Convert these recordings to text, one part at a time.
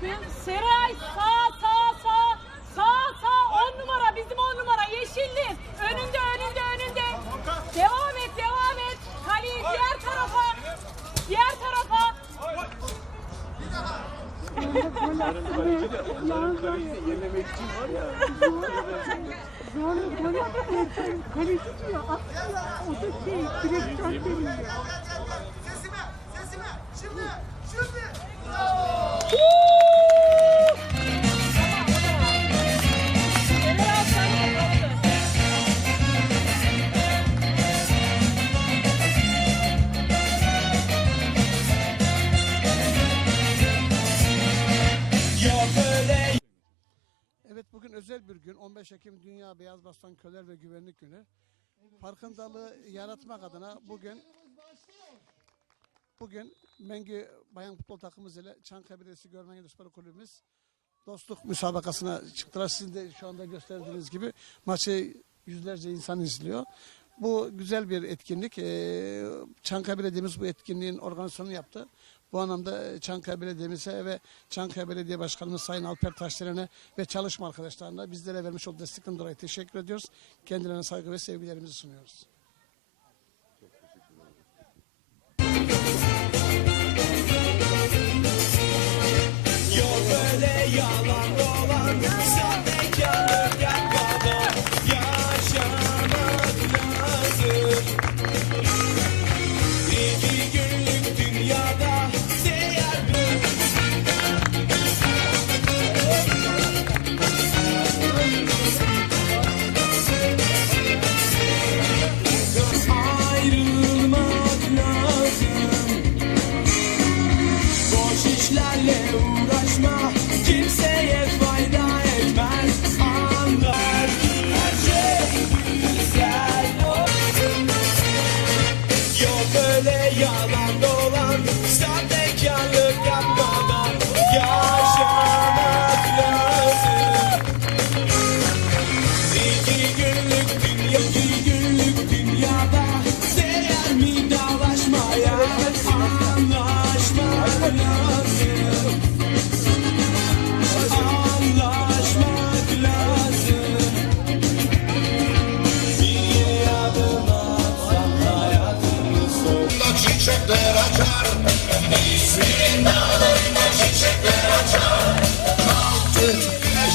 Seray sağ sağ sağ sağ sağ on numara bizim on numara yeşilli önünde önünde önünde devam et devam et kaleyi diğer tarafa diğer tarafa yememek için var ya. Zorlu zorlu kaleci diyor. Aslında o da şey direktör deniyor. Sesime sesime şimdi. Gün. 15 Ekim Dünya Beyaz Baston Köler ve Güvenlik Günü. Farkındalığı yaratmak adına bugün bugün Mengü Bayan Futbol takımımız ile Çankaya Belediyesi Görmen Spor Kulübümüz dostluk müsabakasına çıktılar. Sizin de şu anda gösterdiğiniz gibi maçı yüzlerce insan izliyor. Bu güzel bir etkinlik. Ee, Çankaya Belediye'miz bu etkinliğin organizasyonunu yaptı. Bu anlamda Çankaya Belediye'mize ve Çankaya Belediye Başkanımız Sayın Alper Taşderen'e ve çalışma arkadaşlarına bizlere vermiş olduğu destekten dolayı teşekkür ediyoruz. Kendilerine saygı ve sevgilerimizi sunuyoruz.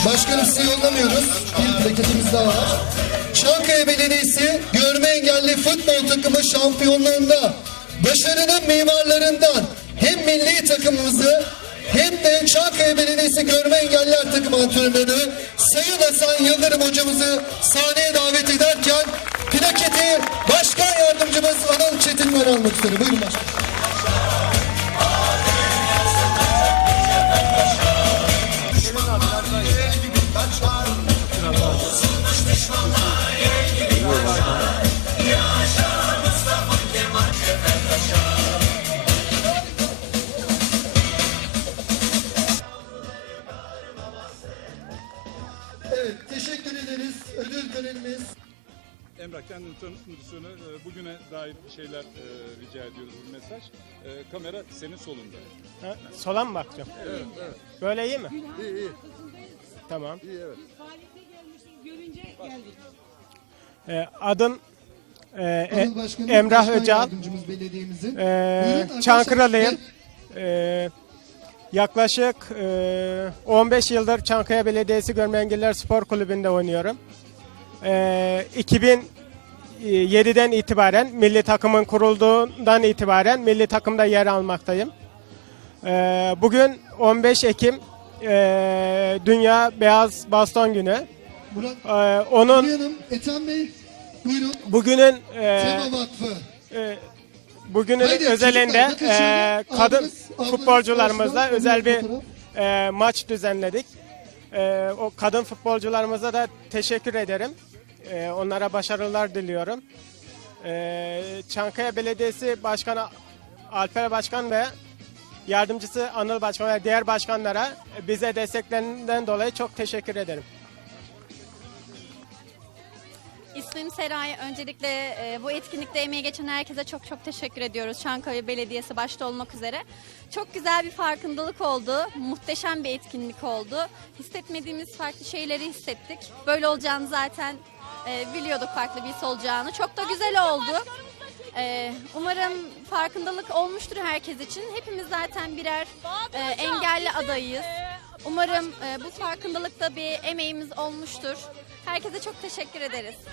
Başkanım size yollamıyoruz. Bir plaketimiz daha var. Çankaya Belediyesi görme engelli futbol takımı şampiyonluğunda başarının mimarlarından hem milli takımımızı hem de Çankaya Belediyesi görme engelliler takımı antrenörü Sayın Hasan Yıldırım hocamızı sahneye davet ederken plaketi başkan yardımcımız Anıl Çetinler almak üzere. Buyurun başkanım. Ödül törenimiz Emrah kendini tanıtmasını e, bugüne dair şeyler e, rica ediyoruz bir mesaj. E, kamera senin solunda. Ha, sola mı bakacağım? Evet, evet. Böyle iyi mi? İyi, iyi. Tamam. İyi, evet. Görünce geldik. Ee, adım e, e, Emrah Öcal. Arkadaşlar. Çankırılıyım. Ee, yaklaşık e, 15 yıldır Çankaya Belediyesi Görme Engelliler Spor Kulübü'nde oynuyorum. Ee, 2007'den itibaren milli takımın kurulduğundan itibaren milli takımda yer almaktayım. Ee, bugün 15 Ekim e, Dünya Beyaz Baston Günü. Murat Ee, onun Hanım, Ethem Bey, buyurun. bugünün e, Tema Vakfı. e, bugünün Haydi özelinde e, kadın Abiniz, abiniz futbolcularımızla karşıdan özel bir fotoğraf. e, maç düzenledik. E, o kadın futbolcularımıza da teşekkür ederim. E, onlara başarılar diliyorum. E, Çankaya Belediyesi Başkanı Alper Başkan ve yardımcısı Anıl Başkan ve diğer başkanlara bize desteklerinden dolayı çok teşekkür ederim. İsmim Seray. Öncelikle e, bu etkinlikte emeği geçen herkese çok çok teşekkür ediyoruz. Çankaya Belediyesi başta olmak üzere. Çok güzel bir farkındalık oldu. Muhteşem bir etkinlik oldu. Hissetmediğimiz farklı şeyleri hissettik. Böyle olacağını zaten e, biliyorduk farklı bir his olacağını. Çok da güzel oldu. Ee, umarım farkındalık olmuştur herkes için. Hepimiz zaten birer e, engelli adayız. Umarım e, bu farkındalıkta bir emeğimiz olmuştur. Herkese çok teşekkür ederiz.